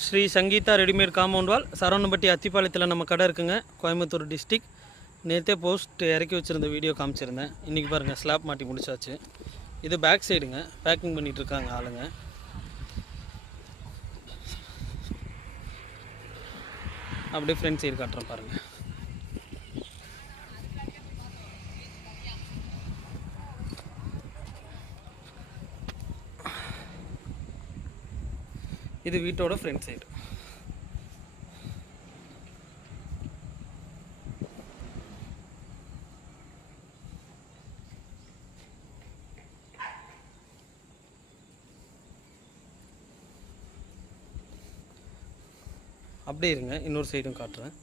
Sri Sangeetha readymade compound wall Saravanampatti அத்திப்பாளையத்தில் நம்ம கடை இருக்குங்க. கோயம்புத்தூர் டிஸ்ட்ரிக். நேற்றே போஸ்ட் இறக்கி வச்சுருந்த வீடியோ காமிச்சிருந்தேன். இன்றைக்கி பாருங்கள் ஸ்லாப் மாட்டி முடிச்சாச்சு. இது பேக் சைடுங்க, பேக்கிங் பண்ணிகிட்ருக்காங்க ஆளுங்க. அப்படியே ஃப்ரண்ட் சைடு காட்டுறேன் பாருங்கள். இது வீட்டோட ஃப்ரண்ட் சைடு. அப்படியே இருங்க, இன்னொரு சைடும் காட்டுறேன்.